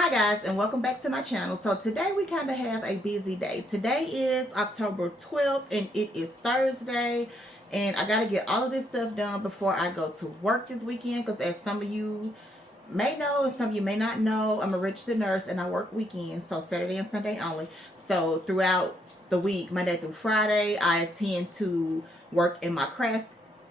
Hi guys, and welcome back to my channel. So today we kind of have a busy day. Today is October 12th and it is Thursday, and I got to get all of this stuff done before I go to work this weekend, because as some of you may know and some of you may not know, I'm a registered nurse and I work weekends, so Saturday and Sunday only. So throughout the week, Monday through Friday, I tend to work in my craft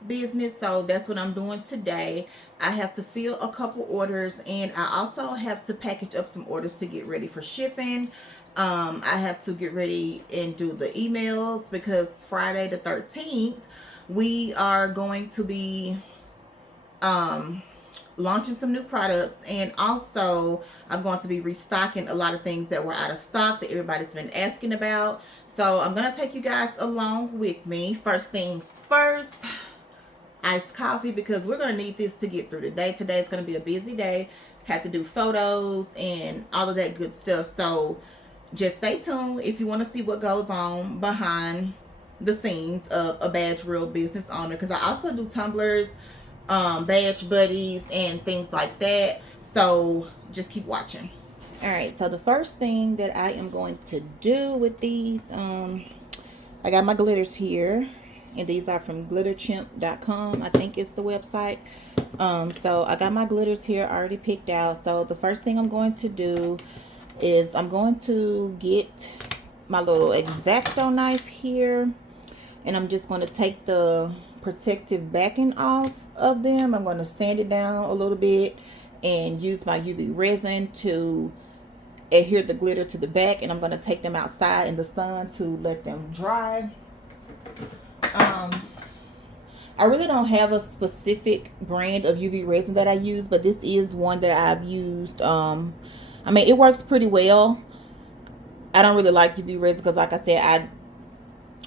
business. So that's what I'm doing today. I have to fill a couple orders, and I also have to package up some orders to get ready for shipping. I have to get ready and do the emails, because Friday the 13th we are going to be um launching some new products, and also I'm going to be restocking a lot of things that were out of stock that everybody's been asking about. So I'm going to take you guys along with me. First things first, iced coffee, because we're going to need this to get through the day. Today is going to be a busy day. Have to do photos and all of that good stuff. So just stay tuned if you want to see what goes on behind the scenes of a Badge Real business owner, because I also do tumblers, badge buddies, and things like that. So just keep watching. All right, so the first thing that I am going to do with these, I got my glitters here, and these are from glitterchimp.com. I think it's the website. So I got my glitters here already picked out. So the first thing I'm going to do is I'm going to get my little X-Acto knife here, and I'm just going to take the protective backing off of them. I'm going to sand it down a little bit and use my UV resin to adhere the glitter to the back, and I'm going to take them outside in the sun to let them dry. I really don't have a specific brand of UV resin that I use, but this is one that I've used. I mean, it works pretty well. I don't really like UV resin because, like I said,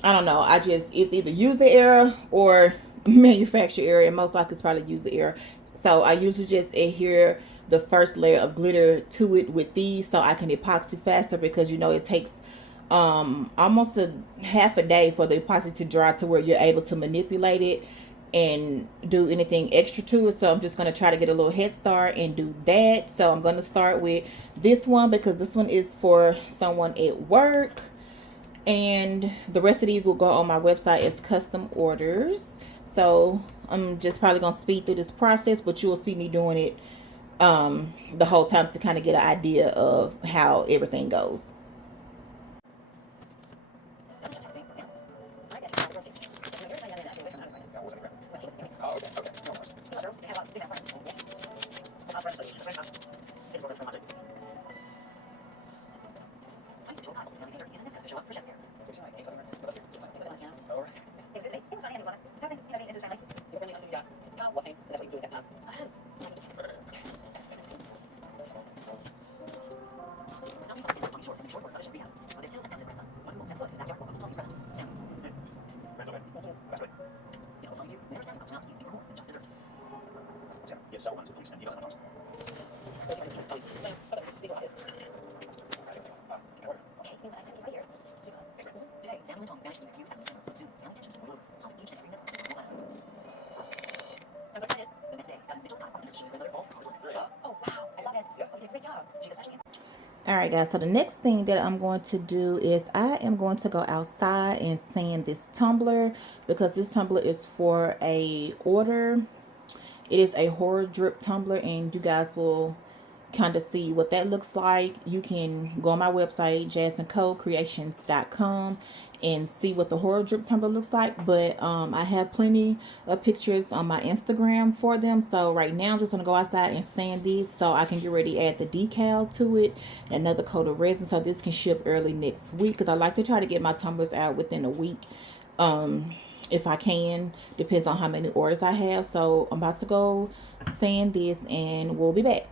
I don't know. It's either user error or manufacturer error, and most likely it's probably user error. So I usually just adhere the first layer of glitter to it with these, so I can epoxy faster, because it takes almost a half a day for the epoxy to dry to where you're able to manipulate it and do anything extra to it. So I'm just going to try to get a little head start and do that. So I'm going to start with this one, because this one is for someone at work, and the rest of these will go on my website as custom orders. So I'm just probably going to speed through this process, but you'll see me doing it the whole time to kind of get an idea of how everything goes. All right, guys, so the next thing that I'm going to do is I am going to go outside and sand this tumbler, because this tumbler is for a order. It is a horror drip tumbler, and you guys will kind of see what that looks like. You can go on my website, jazzandcocreations.com, and see what the horror drip tumbler looks like. But I have plenty of pictures on my Instagram for them. So right now I'm just going to go outside and sand these so I can get ready to add the decal to it and another coat of resin, so this can ship early next week, because I like to try to get my tumblers out within a week. If I can, depends on how many orders I have. So I'm about to go sand this, and we'll be back.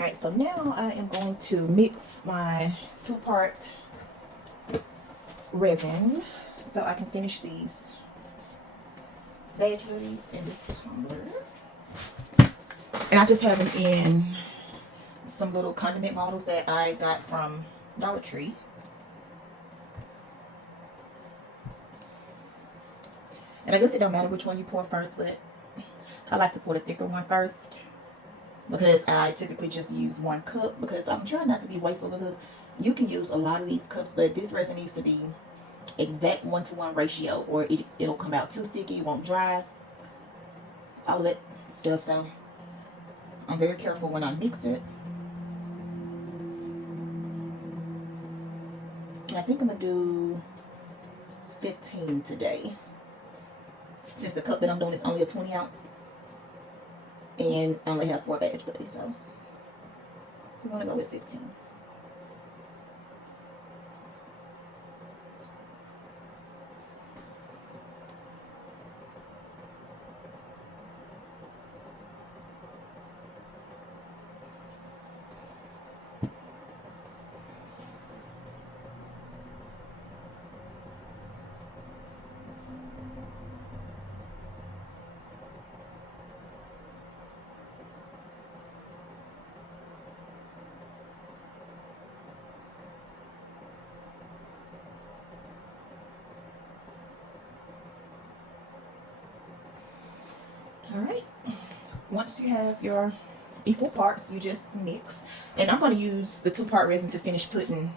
Alright, so now I am going to mix my 2-part resin so I can finish these veggies in this tumbler. And I just have them in some little condiment bottles that I got from Dollar Tree. And I guess it don't matter which one you pour first, but I like to pour the thicker one first because I typically just use 1 cup because I'm trying not to be wasteful, because you can use a lot of these cups, but this resin needs to be exact 1-to-1 ratio or it'll come out too sticky, it won't dry, all that stuff. So I'm very careful when I mix it. And I think I'm gonna do 15 today, since the cup that I'm doing is only a 20 ounce and I only have 4 veg buddies, so we want to go with 15. Alright, once you have your equal parts, you just mix. And I'm going to use the 2-part resin to finish putting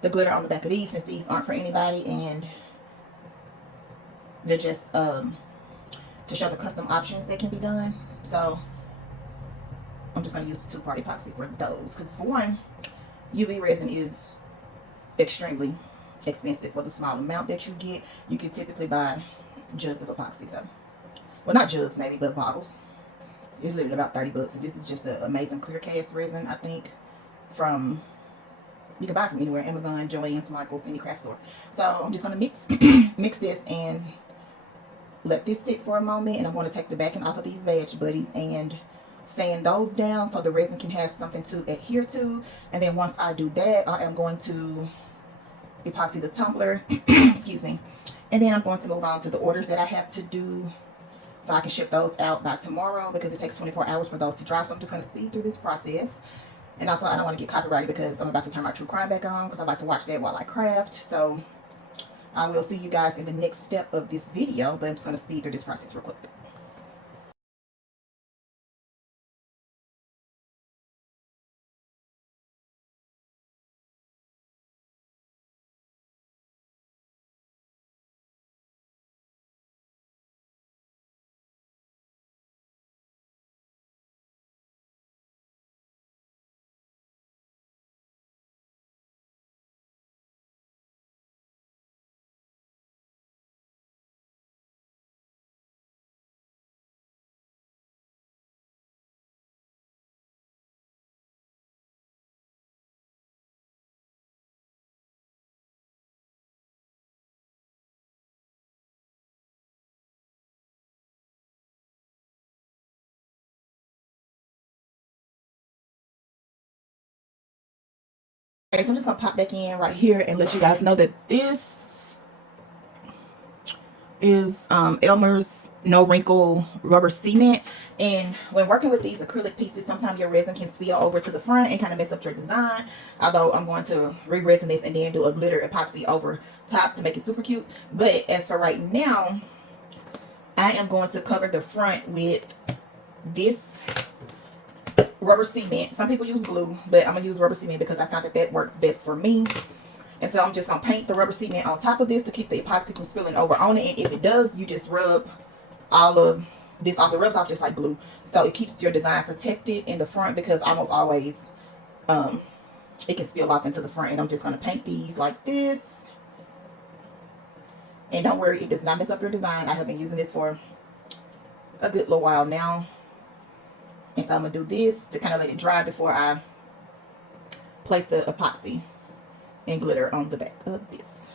the glitter on the back of these, since these aren't for anybody and they're just to show the custom options that can be done. So I'm just going to use the 2-part epoxy for those, because for one, UV resin is extremely expensive for the small amount that you get. You can typically buy jugs of epoxy, so, well, not jugs maybe, but bottles. It's literally about 30 bucks. And this is just an amazing clear cast resin, I think, from, you can buy from anywhere, Amazon, Joann's, Michael's, any craft store. So I'm just going to mix this and let this sit for a moment. And I'm going to take the backing off of these veg buddies and sand those down so the resin can have something to adhere to. And then once I do that, I am going to epoxy the tumbler. Excuse me. And then I'm going to move on to the orders that I have to do, so I can ship those out by tomorrow, because it takes 24 hours for those to dry. So I'm just going to speed through this process. And also, I don't want to get copyrighted because I'm about to turn my true crime back on, because I like to watch that while I craft. So I will see you guys in the next step of this video, but I'm just going to speed through this process real quick. Okay, so I'm just going to pop back in right here and let you guys know that this is Elmer's No Wrinkle Rubber Cement. And when working with these acrylic pieces, sometimes your resin can spill over to the front and kind of mess up your design. Although I'm going to re-resin this and then do a glitter epoxy over top to make it super cute. But as for right now, I am going to cover the front with this rubber cement. Some people use glue, but I'm going to use rubber cement because I found that that works best for me. And so I'm just going to paint the rubber cement on top of this to keep the epoxy from spilling over on it. And if it does, you just rub all of this off. It rubs off just like glue. So it keeps your design protected in the front, because almost always it can spill off into the front. And I'm just going to paint these like this. And don't worry, it does not mess up your design. I have been using this for a good little while now. And so I'm going to do this to kind of let it dry before I place the epoxy and glitter on the back of this.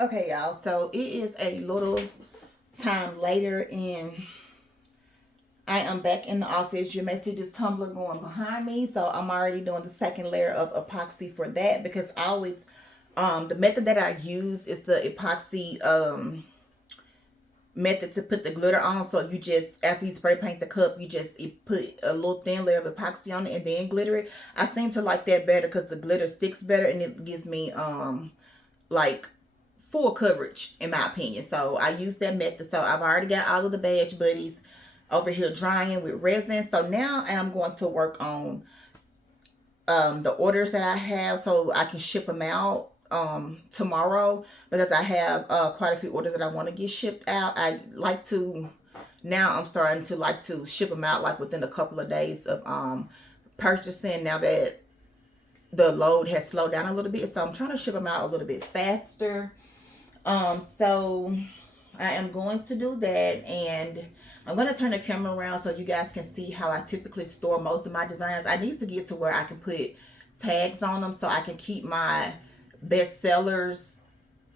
Okay, y'all. So it is a little time later, and I am back in the office. You may see this tumbler going behind me. So I'm already doing the second layer of epoxy for that, because I always, the method that I use is the epoxy method to put the glitter on. So you just, after you spray paint the cup, you just put a little thin layer of epoxy on it and then glitter it. I seem to like that better because the glitter sticks better and it gives me like full coverage, in my opinion. So I use that method. So I've already got all of the badge buddies over here drying with resin. So now I'm going to work on the orders that I have so I can ship them out tomorrow, because I have quite a few orders that I want to get shipped out. I like to, now I'm starting to like to ship them out like within a couple of days of purchasing, now that the load has slowed down a little bit. So I'm trying to ship them out a little bit faster. So I am going to do that, and I'm going to turn the camera around so you guys can see how I typically store most of my designs. I need to get to where I can put tags on them so I can keep my best sellers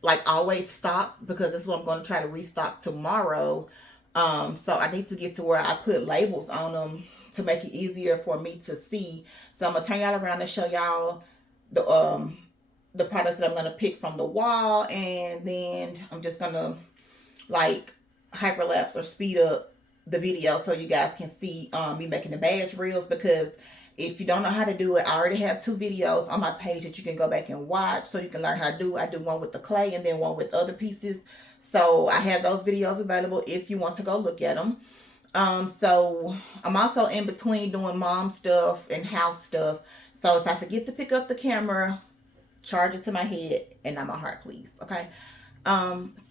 like always stocked, because that's what I'm going to try to restock tomorrow. So I need to get to where I put labels on them to make it easier for me to see. So I'm going to turn y'all around and show y'all the products that I'm going to pick from the wall, and then I'm just going to like hyperlapse or speed up the video so you guys can see me making the badge reels. Because if you don't know how to do it, I already have 2 videos on my page that you can go back and watch so you can learn how to do. I do one with the clay and then one with other pieces. So I have those videos available if you want to go look at them. So I'm also in between doing mom stuff and house stuff. So if I forget to pick up the camera, charge it to my head and not my heart, please. Okay.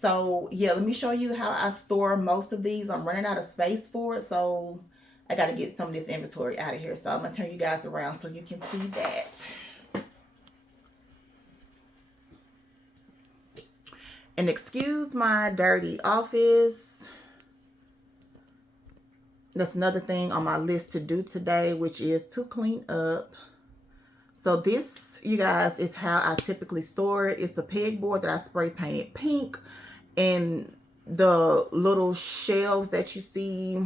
So yeah, let me show you how I store most of these. I'm running out of space for it, so I got to get some of this inventory out of here. So I'm going to turn you guys around so you can see that. And excuse my dirty office. That's another thing on my list to do today, which is to clean up. So this, you guys, is how I typically store it. It's the pegboard that I spray painted pink, and the little shelves that you see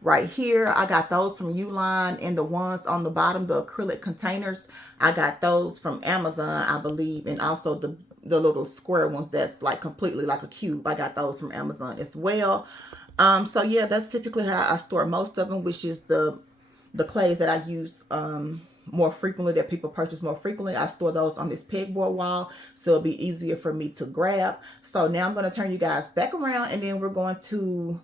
right here, I got those from Uline, and the ones on the bottom, the acrylic containers, I got those from Amazon, I believe. And also the little square ones that's like completely like a cube, I got those from Amazon as well. So yeah, that's typically how I store most of them, which is the clays that I use more frequently, that people purchase more frequently. I store those on this pegboard wall, so it'll be easier for me to grab. So now I'm going to turn you guys back around, and then we're going to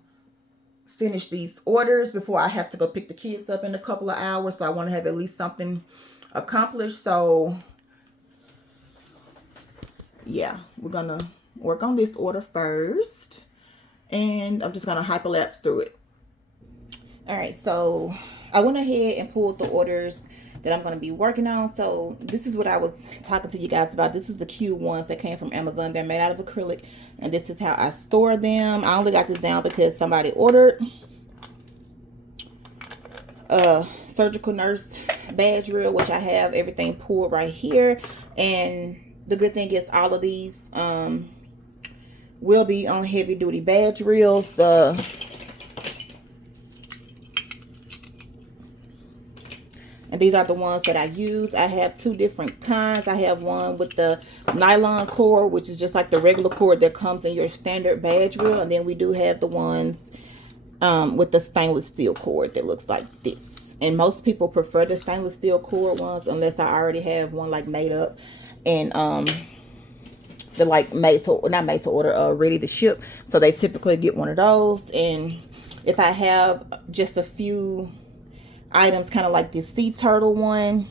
finish these orders before I have to go pick the kids up in a couple of hours. So I want to have at least something accomplished. So yeah, we're going to work on this order first, and I'm just going to hyperlapse through it. All right, so I went ahead and pulled the orders that I'm going to be working on. So this is what I was talking to you guys about. This is the cube ones that came from Amazon. They're made out of acrylic, and this is how I store them. I only got this down because somebody ordered a surgical nurse badge reel, which I have everything pulled right here. And the good thing is all of these will be on heavy duty badge reels. And these are the ones that I use. I have 2 different kinds. I have one with the nylon cord, which is just like the regular cord that comes in your standard badge reel. And then we do have the ones with the stainless steel cord that looks like this. And most people prefer the stainless steel cord ones, unless I already have one like made up. And the like made to, not made to order, ready to ship. So they typically get one of those. And if I have just a few items, kind of like this sea turtle one,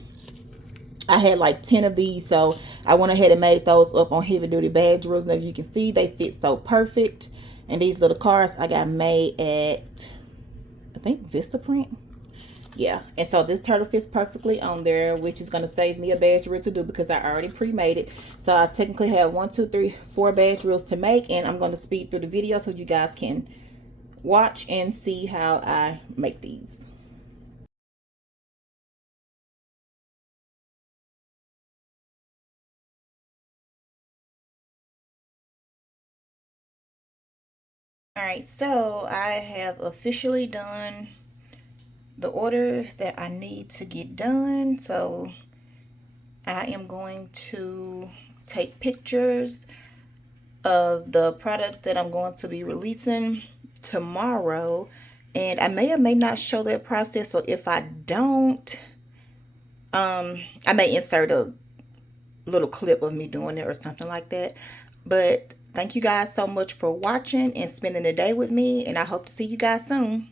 I had like 10 of these, so I went ahead and made those up on heavy duty badge reels. And as you can see, they fit so perfect. And these little cards I got made at, I think, Vistaprint. Yeah, and so this turtle fits perfectly on there, which is going to save me a badge reel to do because I already pre-made it. So I technically have 1, 2, 3, 4 badge reels to make, and I'm going to speed through the video so you guys can watch and see how I make these. All right, so I have officially done the orders that I need to get done. So I am going to take pictures of the products that I'm going to be releasing tomorrow, and I may or may not show that process. So if I don't, I may insert a little clip of me doing it or something like that. But thank you guys so much for watching and spending the day with me, and I hope to see you guys soon.